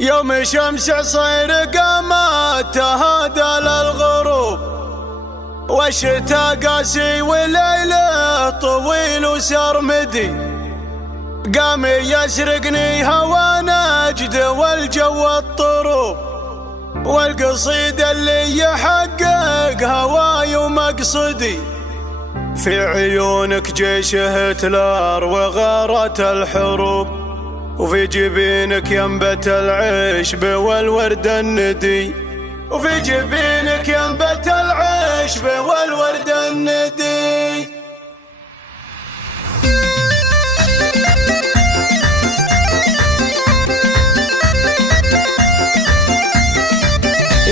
يوم شمس عصير قامت تهادى للغروب، والشتا قاسي والليل طويل وسرمدي. قام يسرقني هوى نجد والجو الطروب، والقصيد اللي يحقق هواي ومقصدي. في عيونك جيش هتلر وغارت الحروب، وفي جبينك ينبت العشب والورد الندي، وفي جبينك ينبت العشب والورد الندي.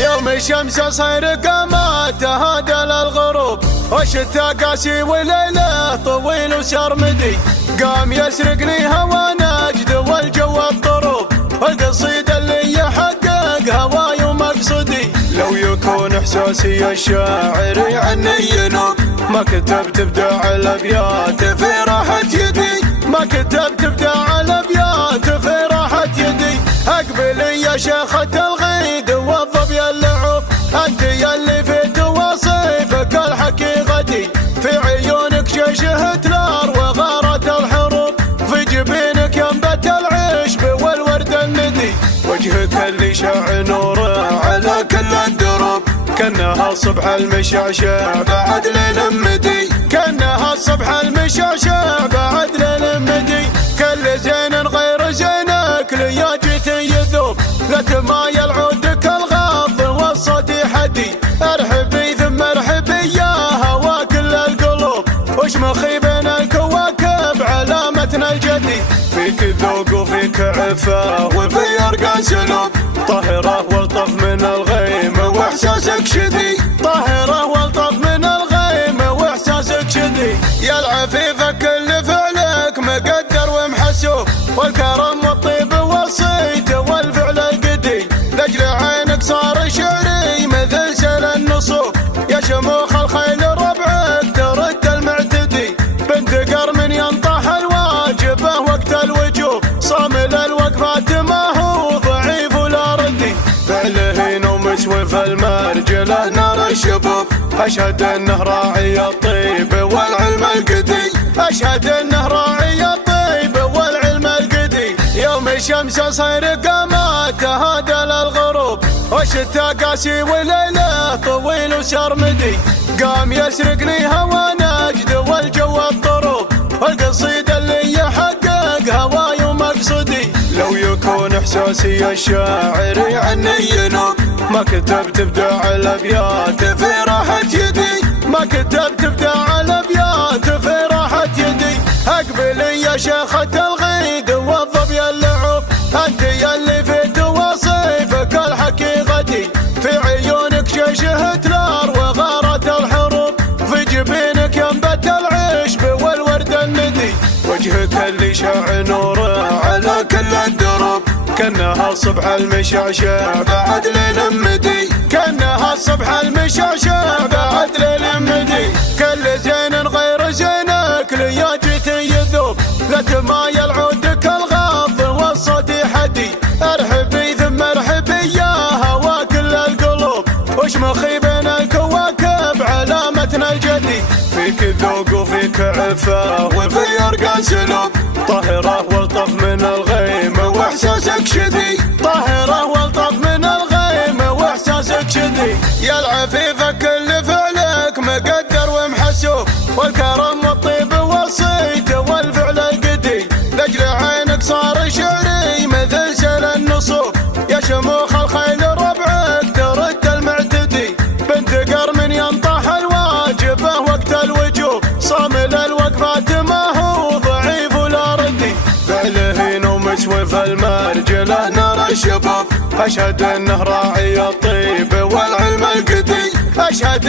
يوم الشمس صير قامت تهادى للغروب، والشتا قاسي والليل طويل وسرمدي. قام يسرقني هوى نجد والجو الطروب، والقصيد اللي يحقق هواي ومقصدي. لو يكون احساسي الشاعر عني ينوب، ما كتبت ابداع الابيات في راحة يدي، ما كتبت ابداع الابيات في راحة يدي. اقبلي يا شيخة الغيد والظبي اللعوب، انت يلي في توصيفك الحقيقتي. في عيونك جيش هتلر وغارت الحروب، في جبينك ينبت العشب والورد الندي. وجهك اللي شاع نوره على كل الدروب، كانها الصبح المشعشع بعد ليل مدي، كانها الصبح المشعشع بعد ليل مدي. كل زين غير زينك ليا جيت يذوب، لا تمايل عودك الغاض والصوت حدي. ارحبي ثم ارحبي يا هوا كل القلوب، وش مخي بين الكواكب علامتنا الجدي. فيك ذوق وفيك عفاه وفي ارقى سلوب، طاهرة والطف من الغيم واحساسك شدي، طاهرة والطف من الغيم واحساسك شدي. يا العفيفة كل فعلك مقدر ومحسوب، والكرم والطيب والصيت والفعل القدي. لاجل عينك صار شعري مثل سيل النصوب، يا شموخ الخيل ربعك ترد المعتدي. بنت قرم ينطح الواجبه وقت الوجوب، صامل الوقفات ما هو ضعيف ولا ردي. فعله نومس في المرجله نار الشبوب، اشهد انه راعي الطيب والعلم القدي، اشهد انه راعي الطيب والعلم القدي. يوم الشمس صير قامت تهادى للغروب، والشتا قاسي والليل طويل وسرمدي. قام يسرقني هوى نجد والجو الطروب، والقصيد اللي يحقق هواي ومقصدي. لو يكون احساسي الشاعر عني ينوب، ما كتبت ابداع الابيات في راحة يدي، ما كتبت ابداع الابيات في راحة يدي. اقبلي يا شيخة الغيد والظبي اللعوب، انت يلي في توصيفك الحقيقتي. في عيونك جيش هتلر وغارت الحروب، في جبينك ينبت العشب والورد الندي. وجهك اللي شاع نوره على كل الدروب، كانها الصبح المشعشع بعد ليل مدي، كانها الصبح المشعشع بعد ليل مدي. كل زين غير زينك ليا جيت يذوب، لا تمايل عودك الغاض والصوت حدي. ارحبي ثم ارحبي يا هوا كل القلوب، وش مخي بين الكواكب علامتنا الجدي. فيك ذوق وفيك عفاه وفي ارقى سلوب، طاهرة والطف من الغيم واحساسك شدي، طاهرة والطف من الغيم واحساسك شدي. يا العفيفة كل فعلك مقدر ومحسوب، والكرم والطيب والصيت والفعل القدي. لاجل عينك صار شعري مثل سيل النصوب، يا شموخ الخيل ربعك ترد المعتدي. بنت قرم ينطح الواجبه وقت الوجوب، صامل الوقفات ما هو ضعيف ولا ردي. فعله نومس في المرجله نار الشباب، اشهد انه راعي الطيب والعلم القدي، اشهد